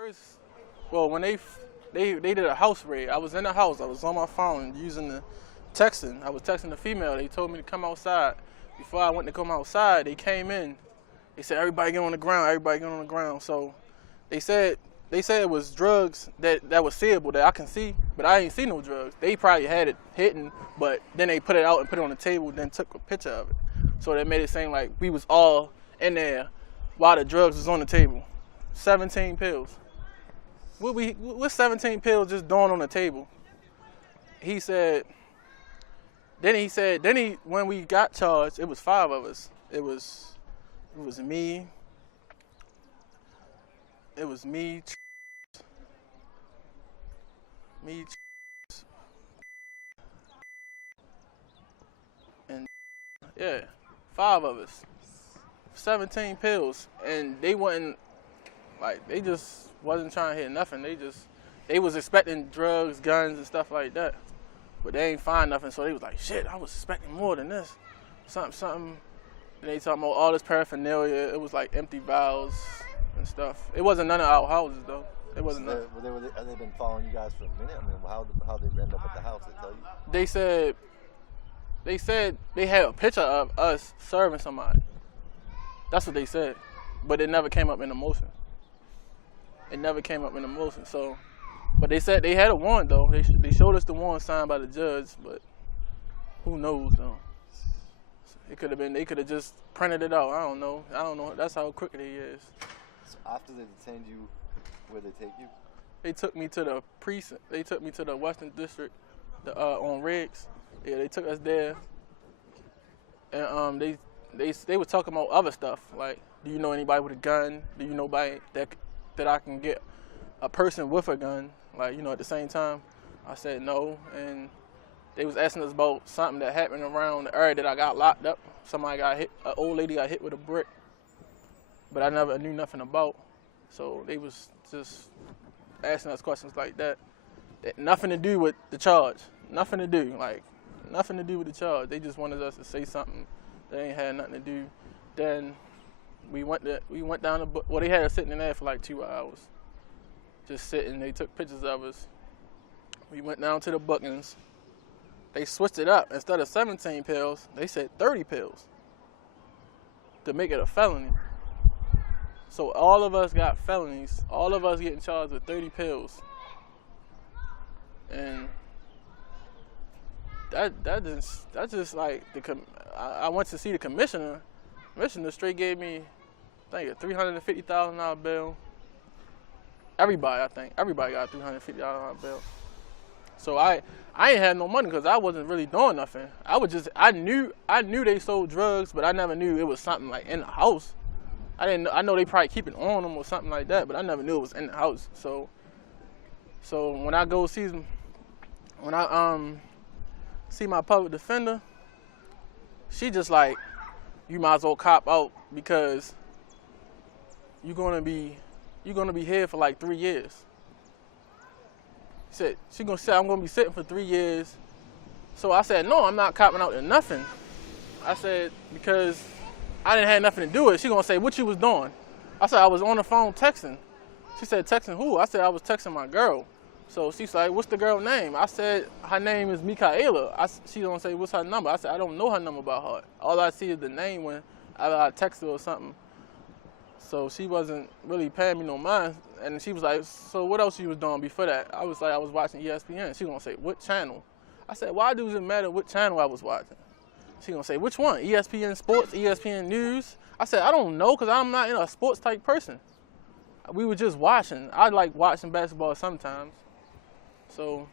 First, well, when they did a house raid, I was in the house. I was on my phone using the texting. I was texting the female. They told me to come outside. Before I went to come outside, they came in. They said everybody get on the ground. Everybody get on the ground. So they said it was drugs that was seeable that I can see, but I ain't see no drugs. They probably had it hidden, but then they put it out and put it on the table, then took a picture of it. So that made it seem like we was all in there while the drugs was on the table. 17 pills. What's 17 pills just doing on the table? When we got charged, it was 5 of us. It was me, and yeah, 5 of us. 17 pills, and they just wasn't trying to hit nothing. They was expecting drugs, guns, and stuff like that, but they ain't find nothing. So they was like, shit, I was expecting more than this, something. And they talking about all this paraphernalia. It was like empty vials and stuff. It wasn't none of our houses though. It wasn't. Have they been following you guys for a minute? I mean, how did they end up at the house? They tell you? They said they had a picture of us serving somebody. That's what they said, but it never came up in the motion. So, but they said they had a warrant though. They showed us the warrant signed by the judge, but who knows though? It could have been. They could have just printed it out. I don't know. That's how crooked he is. So after they detained you, where'd they take you? They took me to the precinct. They took me to the Western District, on Riggs. Yeah, they took us there, and they were talking about other stuff like, do you know anybody with a gun? Do you know anybody that I can get a person with a gun? Like, at the same time, I said no, and they was asking us about something that happened around the area that I got locked up. Somebody got hit, an old lady got hit with a brick, but I never knew nothing about. So they was just asking us questions like that. Nothing to do with the charge. Nothing to do with the charge. They just wanted us to say something that ain't had nothing to do. Then we went down they had us sitting in there for like 2 hours. Just sitting. They took pictures of us. We went down to the bookings. They switched it up. Instead of 17 pills, they said 30 pills to make it a felony. So all of us got felonies. All of us getting charged with 30 pills. And that's just like I went to see the commissioner. Commissioner straight gave me, I think, a $350,000 bill. Everybody got a $350,000 bill. So I ain't had no money because I wasn't really doing nothing. I knew they sold drugs, but I never knew it was something like in the house. I know they probably keep it on them or something like that, but I never knew it was in the house. So when I go see them, when I see my public defender, she just like, you might as well cop out because you're gonna be here for like 3 years. She gonna say I'm gonna be sitting for 3 years. So I said, no, I'm not copping out to nothing. I said, because I didn't have nothing to do with it. She gonna say, what you was doing? I said, I was on the phone texting. She said, texting who? I said, I was texting my girl. So she's like, what's the girl's name? I said, her name is Michaela. She don't say, what's her number? I said, I don't know her number by heart. All I see is the name when I text her or something. So she wasn't really paying me no mind. And she was like, so what else you was doing before that? I was like, I was watching ESPN. She gonna say, what channel? I said, why does it matter what channel I was watching? She gonna say, which one? ESPN Sports, ESPN News? I said, I don't know, because I'm not a sports type person. We were just watching. I like watching basketball sometimes. So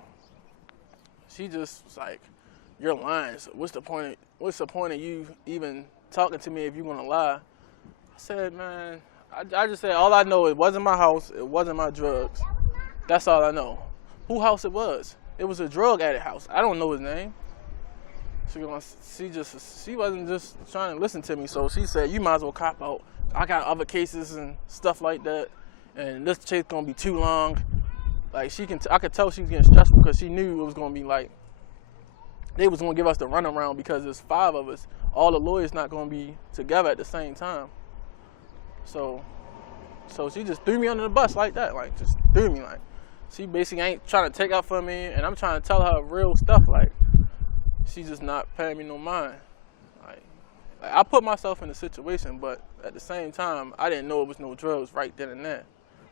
she just was like, you're lying. So what's the point of you even talking to me if you're gonna lie? I said, man, I just said, all I know, it wasn't my house, it wasn't my drugs. That's all I know. Whose house it was? It was a drug addict house. I don't know his name. She wasn't just trying to listen to me, so she said, you might as well cop out. I got other cases and stuff like that, and this chase gonna be too long. Like, I could tell she was getting stressful because she knew it was gonna be like, they was gonna give us the runaround because there's 5 of us. All the lawyers not gonna be together at the same time. So So she just threw me under the bus like that, like just threw me like. She basically ain't trying to take out for me, and I'm trying to tell her real stuff. Like, she's just not paying me no mind. Like, I put myself in the situation, but at the same time, I didn't know it was no drugs right then and there.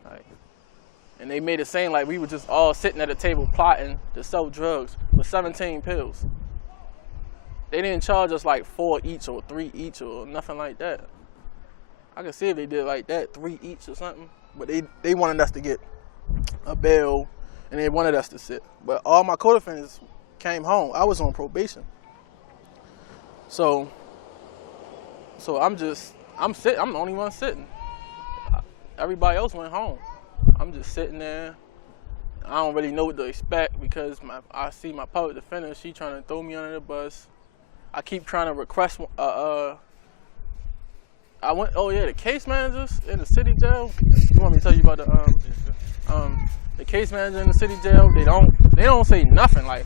Like, and they made it seem like we were just all sitting at a table plotting to sell drugs with 17 pills. They didn't charge us like 4 each or 3 each or nothing like that. I could see if they did like that, 3 each or something, but they wanted us to get a bail, and they wanted us to sit. But all my co-defendants came home. I was on probation. So I'm sitting. I'm the only one sitting. Everybody else went home. I'm just sitting there. I don't really know what to expect because I see my public defender. She trying to throw me under the bus. I keep trying to request. The case managers in the city jail. You want me to tell you about the case manager in the city jail? They don't say nothing. Like,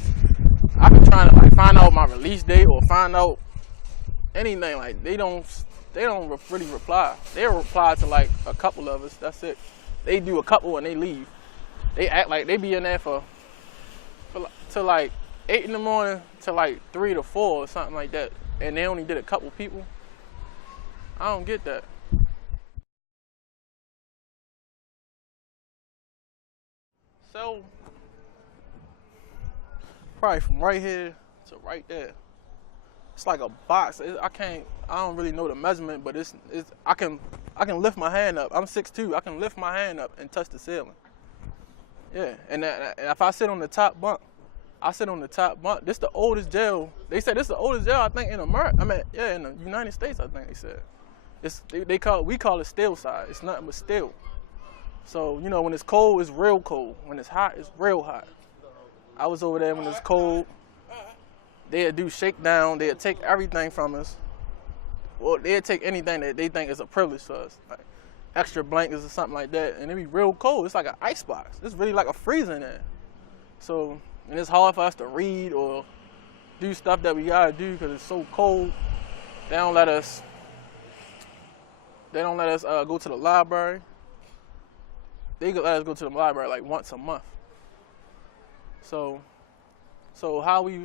I've been trying to like find out my release date or find out anything. Like, they don't really reply. They'll reply to like a couple of us. That's it. They do a couple and they leave. They act like they be in there till like 8 in the morning to like 3 to 4 or something like that, and they only did a couple people. I don't get that. So probably from right here to right there. It's like a box. I don't really know the measurement, but I can lift my hand up. I'm 6'2". I can lift my hand up and touch the ceiling. Yeah, and if I sit on the top bunk, I sit on the top bunk. This the oldest jail. They said this the oldest jail, I think, in America. In the United States, I think they said. We call it steel side. It's nothing but steel. So, you know, when it's cold, it's real cold. When it's hot, it's real hot. I was over there when it's cold. They'd do shakedown. They'd take everything from us. Well, they'd take anything that they think is a privilege for us, like extra blankets or something like that, and it'd be real cold. It's like an ice box. It's really like a freezer in there. So, and it's hard for us to read or do stuff that we gotta do because it's so cold. They don't let us go to the library. They could let us go to the library like once a month. So how we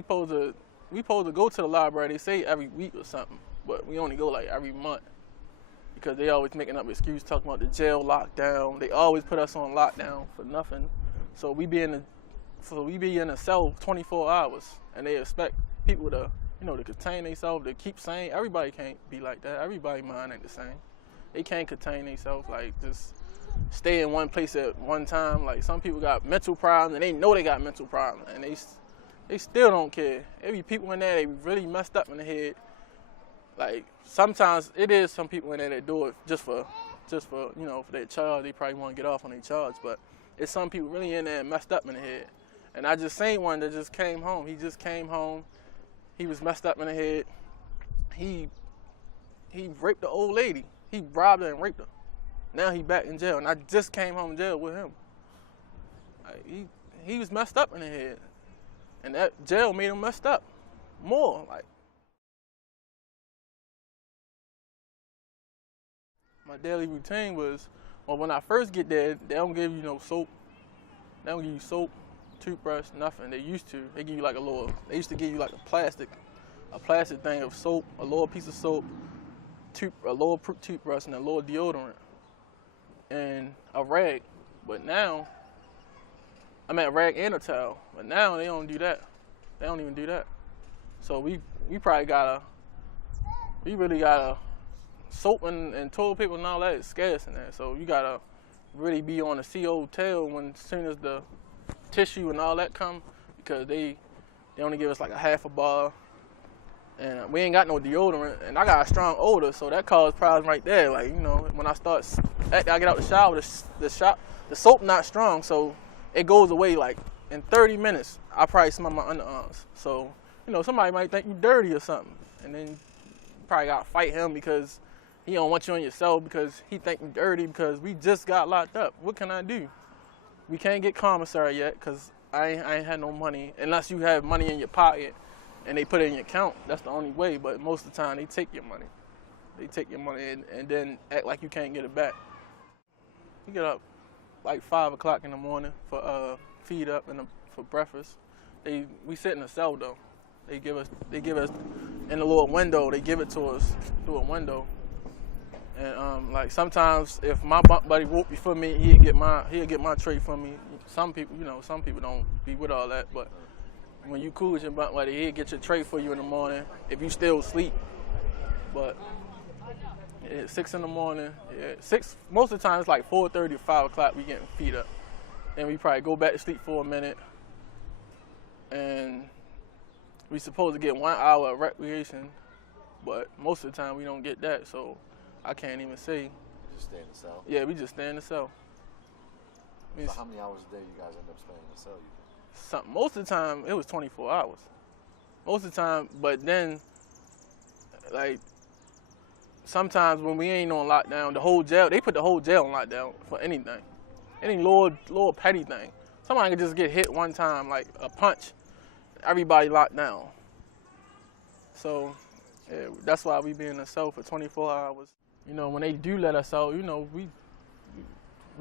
supposed to go to the library. They say every week or something, but we only go like every month because they always making up excuses talking about the jail lockdown. They always put us on lockdown for nothing. So we be in a cell 24 hours, and they expect people to, to contain themselves, to keep sane. Everybody can't be like that. Everybody's mind ain't the same. They can't contain themselves, like just stay in one place at one time. Like some people got mental problems, and they know they got mental problems, and they still don't care. There be people in there, they really messed up in the head. Like sometimes it is some people in there that do it just for for their charge. They probably want to get off on their charge, but it's some people really in there messed up in the head. And I just seen one that just came home. He just came home. He was messed up in the head. He raped the old lady. He robbed her and raped her. Now he back in jail, and I just came home from jail with him. Like, he was messed up in the head, and that jail made him messed up more. Like, my daily routine was, well, when I first get there, they don't give you no soap. They don't give you soap, toothbrush, nothing. They used to. They give you like they used to give you like a plastic thing of soap, a little piece of soap, a little toothbrush, and a little deodorant, and a rag. But now, a rag and a towel. But now they don't do that. They don't even do that. So we really gotta soap and toilet paper and all that is scarce in there. So you gotta really be on a CO tail as soon as the tissue and all that come, because they only give us like a half a bar, and we ain't got no deodorant, and I got a strong odor, so that caused problems right there. Like, when I get out the shower, the soap not strong, so it goes away like in 30 minutes. I probably smell my underarms. So, somebody might think you dirty or something, and then you probably gotta fight him because he don't want you on your cell because he think you dirty because we just got locked up. What can I do? We can't get commissary yet because I ain't had no money, unless you have money in your pocket and they put it in your account. That's the only way, but most of the time they take your money. They take your money and then act like you can't get it back. You get up like 5 o'clock in the morning for feed up and for breakfast. We sit in a cell though. They give us in a little window. They give it to us through a window. And like sometimes if my bunk buddy whoop before me, he'll get my tray for me. Some people don't be with all that, but when you cool with your bunk buddy, he'll get your tray for you in the morning if you still sleep. But at 6 in the morning, 6 most of the time it's like 4:30 to 5 o'clock we getting feed up. Then we probably go back to sleep for a minute, and we supposed to get 1 hour of recreation, but most of the time we don't get that, so I can't even say. Just stay in the cell? Yeah, we just stay in the cell. So how many hours a day you guys end up staying in the cell? Most of the time it was 24 hours. Most of the time, but then like sometimes when we ain't on lockdown, they put the whole jail on lockdown for anything. Any little petty thing. Somebody could just get hit one time, like a punch, everybody locked down. So yeah, that's why we be in the cell for 24 hours. You know, when they do let us out, you know, we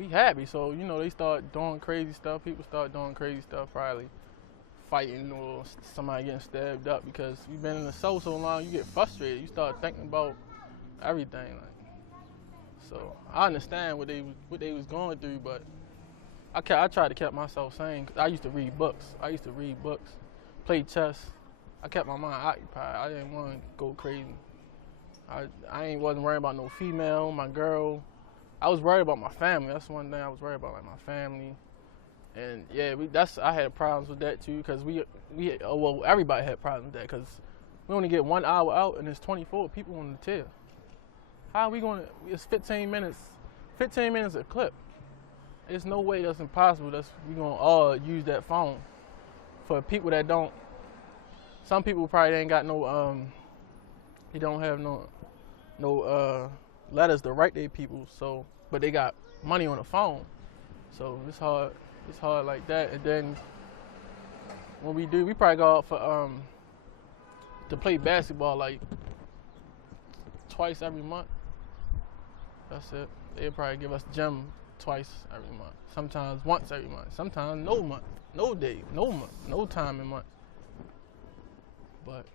happy. So, you know, they start doing crazy stuff. People start doing crazy stuff, probably fighting or somebody getting stabbed up, because you've been in the cell so long, you get frustrated. You start thinking about everything. Like, so I understand what they was going through, but I tried to keep myself sane. 'Cause I used to read books. Play chess. I kept my mind occupied. I didn't want to go crazy. I wasn't worried about no female, my girl. I was worried about my family. That's one thing I was worried about, like my family. And yeah, I had problems with that too, because everybody had problems with that, because we only get 1 hour out and there's 24 people on the tail. How are we going to, it's 15 minutes a clip. There's no way that's impossible we going to all use that phone. For people that don't, some people probably ain't got no, they don't have no letters to write their people, so, but they got money on the phone. So it's hard like that. And then when we probably go out for to play basketball like twice every month. That's it. They'll probably give us gym twice every month. Sometimes once every month. Sometimes no month, no day, no month, no time in month. But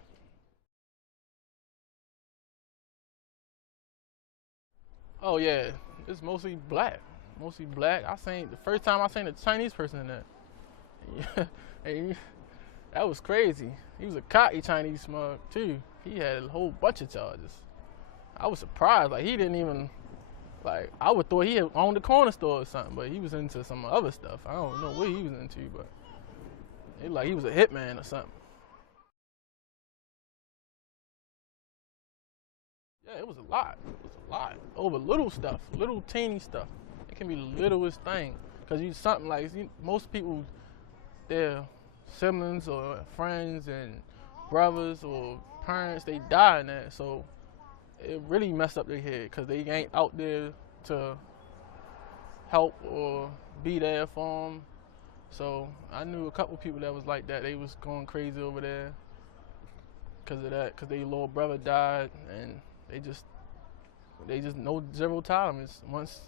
oh yeah, it's mostly black. The first time I seen a Chinese person in that. And that was crazy. He was a cocky Chinese smug too. He had a whole bunch of charges. I was surprised. Like, he didn't even, like, I would thought he had owned a corner store or something, but he was into some other stuff. I don't know what he was into, but he was a hitman or something. Yeah, it was a lot. Over little stuff, little teeny stuff. It can be the littlest thing. Because something like, most people, their siblings or friends and brothers or parents, they die in that. So it really messed up their head, because they ain't out there to help or be there for them. So I knew a couple people that was like that. They was going crazy over there because of that, because their little brother died, and they just know zero tolerance. Once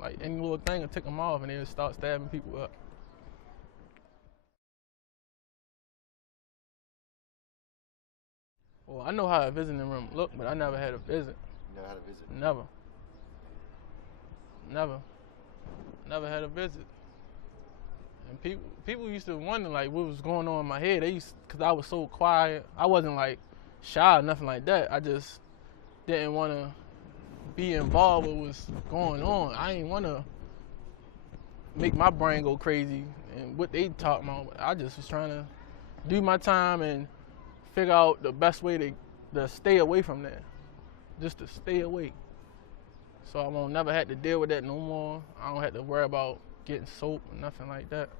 like any little thing will tick them off, and they just start stabbing people up. Well, I know how a visiting room look, but I never had a visit. You never had a visit? Never had a visit. And people used to wonder like what was going on in my head. Because I was so quiet. I wasn't like shy or nothing like that. I just didn't want to be involved with what was going on. I didn't want to make my brain go crazy and what they talking about. I just was trying to do my time and figure out the best way to stay away from that. Just to stay away. So I won't never have to deal with that no more. I don't have to worry about getting soap or nothing like that.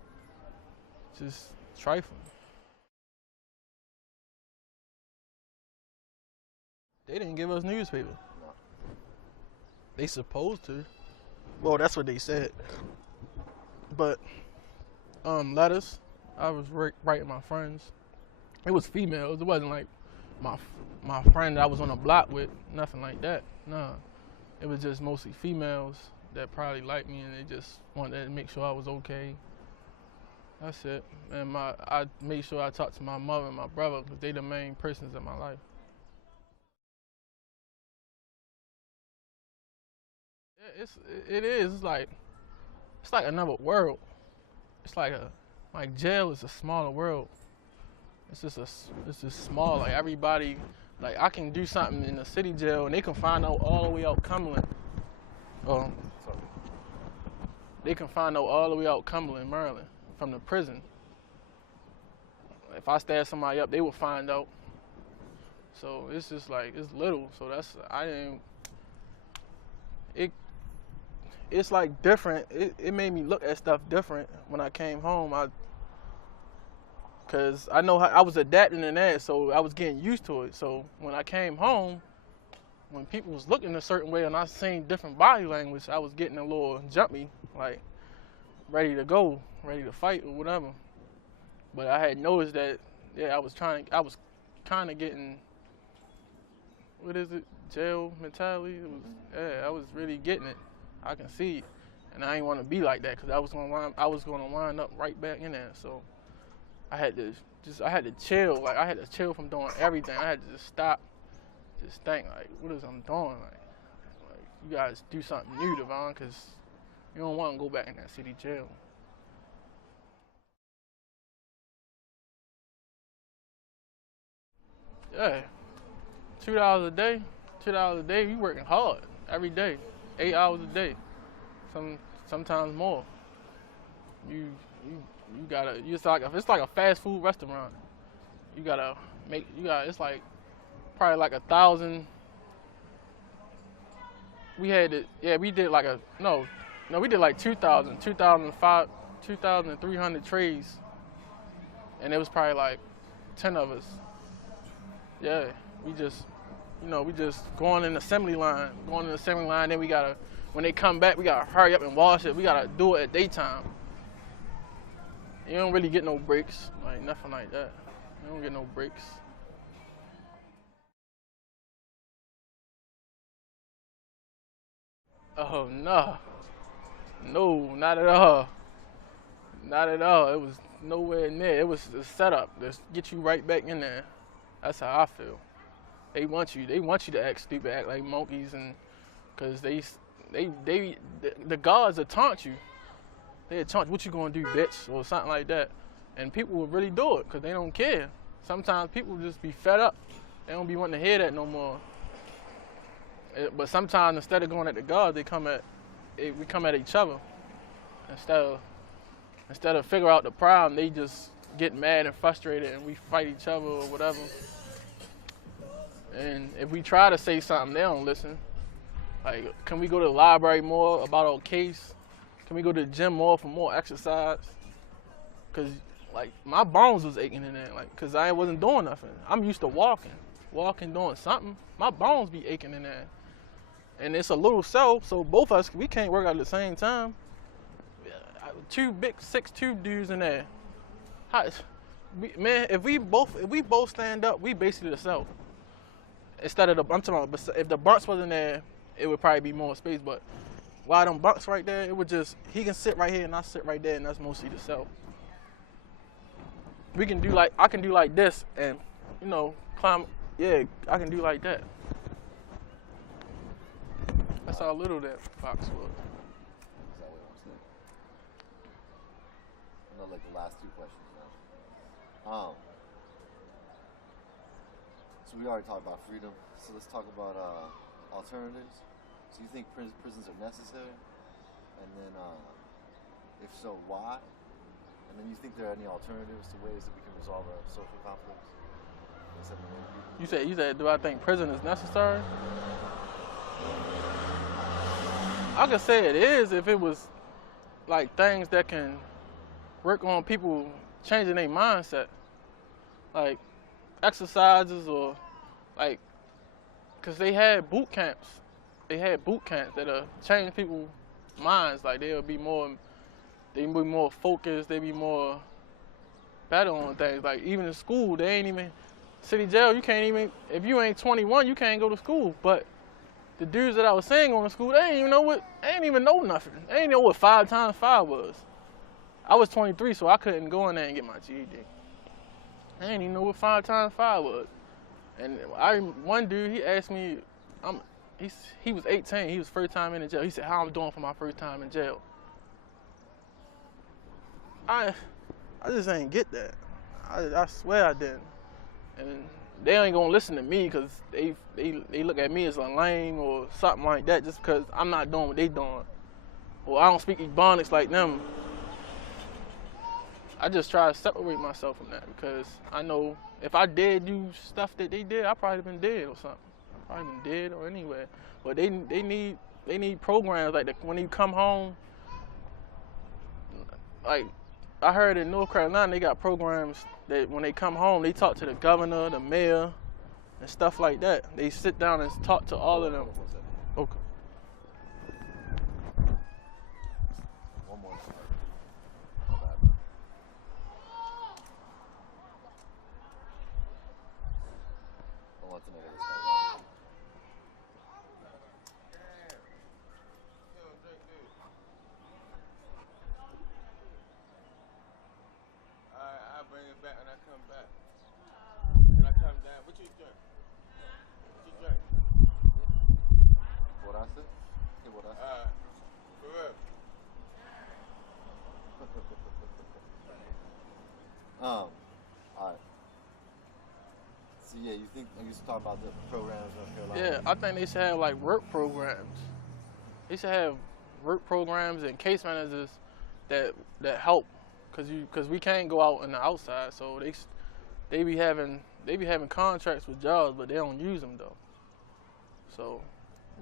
Just trifling. They didn't give us newspaper. No. They supposed to. Well, that's what they said. But letters, I was writing my friends. It was females. It wasn't like my friend that I was on the block with, nothing like that. Nah, it was just mostly females that probably liked me and they just wanted to make sure I was okay. That's it. And I made sure I talked to my mother and my brother because they the main persons in my life. It is. It's like another world. It's like jail is a smaller world. It's just small. Like everybody, like I can do something in the city jail and they can find out all the way out Cumberland. They can find out all the way out Cumberland, Maryland, from the prison. If I stab somebody up, they will find out. So it's just like it's little. So it's like different. It made me look at stuff different when I came home. Cause I know how I was adapting in that, so I was getting used to it. So when I came home, when people was looking a certain way and I seen different body language, I was getting a little jumpy, like ready to go, ready to fight or whatever. But I had noticed that, yeah, I was kind of getting, what is it, jail mentality? I was really getting it. I can see it, and I ain't want to be like that because I was gonna wind up right back in there. So I had to chill. Like I had to chill from doing everything. I had to just stop, just think like, what is I'm doing? Like you guys do something new, Devon, because you don't want to go back in that city jail. Yeah, $2 a day. $2 a day. You working hard every day, 8 hours a day. Sometimes more. You gotta. It's like a fast food restaurant. It's like probably like 1,000. We did like 2,000, 2,300 trays, and it was probably like 10 of us. Yeah, we just going in the assembly line. Then we gotta, when they come back, we gotta hurry up and wash it. We gotta do it at daytime. You don't really get no breaks, like nothing like that. You don't get no breaks. Oh no, not at all. Not at all. It was nowhere near. It was a setup to get you right back in there. That's how I feel. They want you to act stupid, act like monkeys, and because the guards will taunt you. They'll taunt you, what you gonna do, bitch, or something like that. And people will really do it because they don't care. Sometimes people just be fed up. They don't be wanting to hear that no more. But sometimes instead of going at the guards, we come at each other. Instead of figure out the problem, they just get mad and frustrated and we fight each other or whatever. And if we try to say something, they don't listen. Like, can we go to the library more about our case? Can we go to the gym more for more exercise? Cause like my bones was aching in there, like, cause I wasn't doing nothing. I'm used to walking, doing something. My bones be aching in there. And it's a little cell, so both of us, we can't work out at the same time. 2 big 6'2" dudes in there. Man, if we both stand up, we basically the cell. Instead of I'm talking about, if the bunks wasn't there, it would probably be more space. But while them bunks right there, it would just, he can sit right here and I sit right there, and that's mostly the cell. I can do like this and, climb. Yeah, I can do like that. That's how little that box was. Like the last 2 questions now. So we already talked about freedom. So let's talk about alternatives. So you think prisons are necessary? And then if so, why? And then you think there are any alternatives to ways that we can resolve our social conflicts? You said, do I think prison is necessary? I could say it is if it was like things that can work on people changing their mindset, like exercises or like, cause they had boot camps. They had boot camps that'll change people's minds. Like they be more focused. They be more better on things. Like even in school, they ain't even city jail, you can't even, if you ain't 21, you can't go to school. But the dudes that I was saying going to school, they ain't even know nothing. They ain't know what 5 times 5 was. I was 23, so I couldn't go in there and get my GED. I didn't even know what 5 times 5 was. And one dude, he asked me, he was 18, he was first time in the jail. He said, how I'm doing for my first time in jail. I just ain't get that. I swear I didn't. And they ain't gonna listen to me because they look at me as a lame or something like that just because I'm not doing what they doing. Or I don't speak Ebonics like them. I just try to separate myself from that because I know if I did do stuff that they did, I probably been dead or something. I probably been dead or anywhere. But they need programs like when you come home. Like I heard in North Carolina, they got programs that when they come home, they talk to the governor, the mayor, and stuff like that. They sit down and talk to all of them. Okay. One more. Don't let the nigga this guy go. I'll bring it back when I come back. When I come down, what you drink? What you drink? What I said? Yeah, what I said. For real. Alright. So yeah, you think you used to talk about the programs in North Carolina? Yeah, I think they should have like work programs. They should have work programs and case managers that help, cause we can't go out in the outside. So they be having contracts with jobs, but they don't use them though. So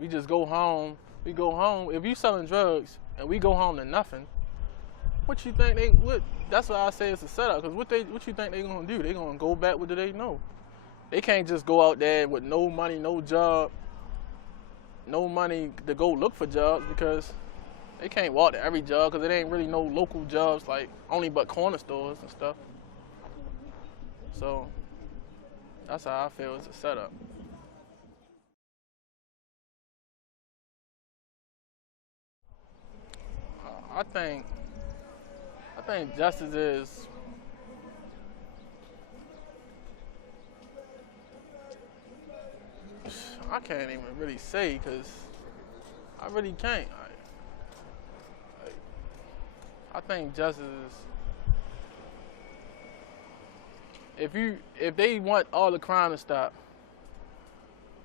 we just go home. We go home. If you selling drugs and we go home to nothing, what you think that's why I say it's a setup. Cause what you think they gonna do? They gonna go back what do they know? They can't just go out there with no money, no job, no money to go look for jobs because they can't walk to every job because it ain't really no local jobs like only but corner stores and stuff. So that's how I feel it's a setup. I think justice is I can't even really say because I really can't. I think justice is if they want all the crime to stop,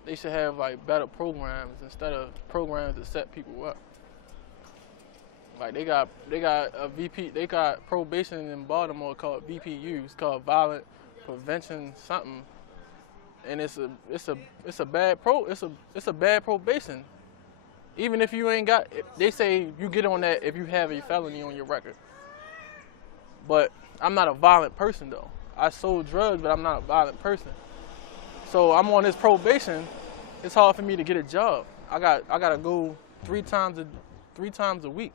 they should have like better programs instead of programs that set people up. Like they got a VP, they got probation in Baltimore called VPU. It's called Violent Prevention something, and it's a bad probation. Even if you ain't got, they say you get on that if you have a felony on your record. But I'm not a violent person though. I sold drugs, but I'm not a violent person. So I'm on this probation. It's hard for me to get a job. I gotta go three times a week.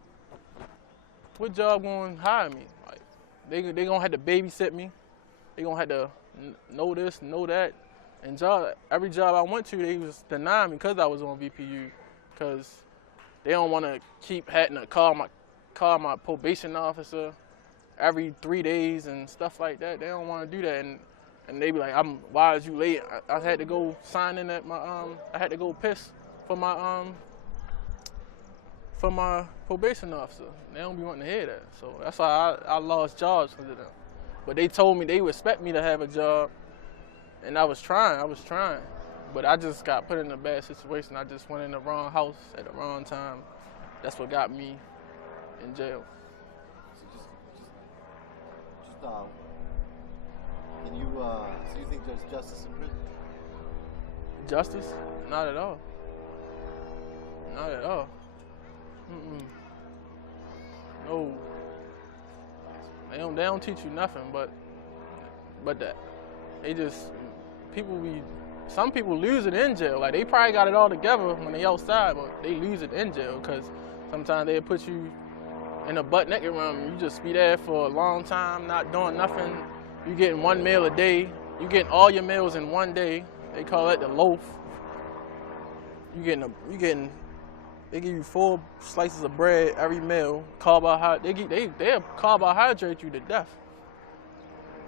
What job gonna hire me? Like they gonna have to babysit me. They gonna have to know this, know that. And every job I went to, they was denying me because I was on VPU. Because they don't want to keep having to call my probation officer every 3 days and stuff like that. They don't want to do that, and they be like, why is you late? I had to go sign in at my I had to go piss for my probation officer. They don't be wanting to hear that, so that's why I lost jobs because of them. But they told me they expect me to have a job, and I was trying. But I just got put in a bad situation. I just went in the wrong house at the wrong time. That's what got me in jail. So so you think there's justice in prison? Justice? Not at all. Not at all. No. They don't teach you nothing, but that. They just some people lose it in jail. Like they probably got it all together when they outside, but they lose it in jail because sometimes they'll put you in a butt naked room. You just be there for a long time, not doing nothing. You getting 1 meal a day, You getting all your meals in one day. They call that the loaf. They give you 4 slices of bread every meal. They'll carbohydrate you to death.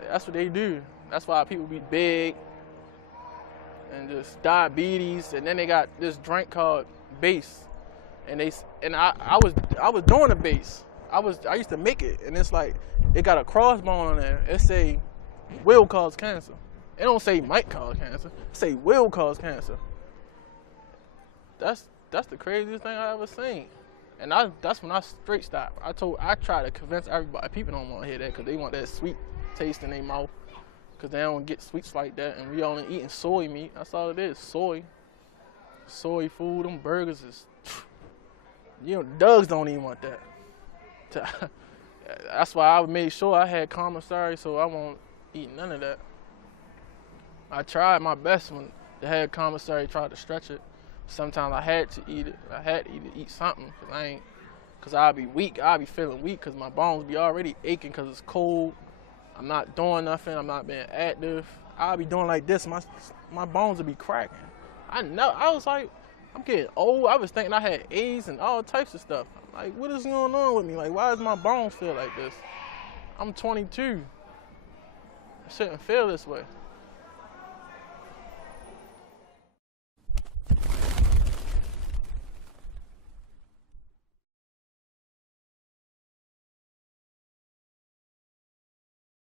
That's what they do. That's why people be big and just diabetes. And then they got this drink called Base, and I was doing the Base. I used to make it, and it's like it got a crossbone on there. It say will cause cancer. It don't say might cause cancer. It say will cause cancer. That's the craziest thing I ever seen. And that's when I straight stopped. I try to convince everybody. People don't want to hear that because they want that sweet taste in their mouth because they don't get sweets like that. And we only eating soy meat. That's all it is, soy. Soy food, them burgers is, dogs don't even want that. That's why I made sure I had commissary so I won't eat none of that. I tried my best when they had commissary, tried to stretch it. Sometimes I had to eat it. I had to eat something because I'd be weak. I'd be feeling weak because my bones be already aching because it's cold. I'm not doing nothing. I'm not being active. I'd be doing like this. My bones would be cracking. I was like, I'm getting old. I was thinking I had AIDS and all types of stuff. Like, what is going on with me? Like, why does my bones feel like this? I'm 22. I shouldn't feel this way.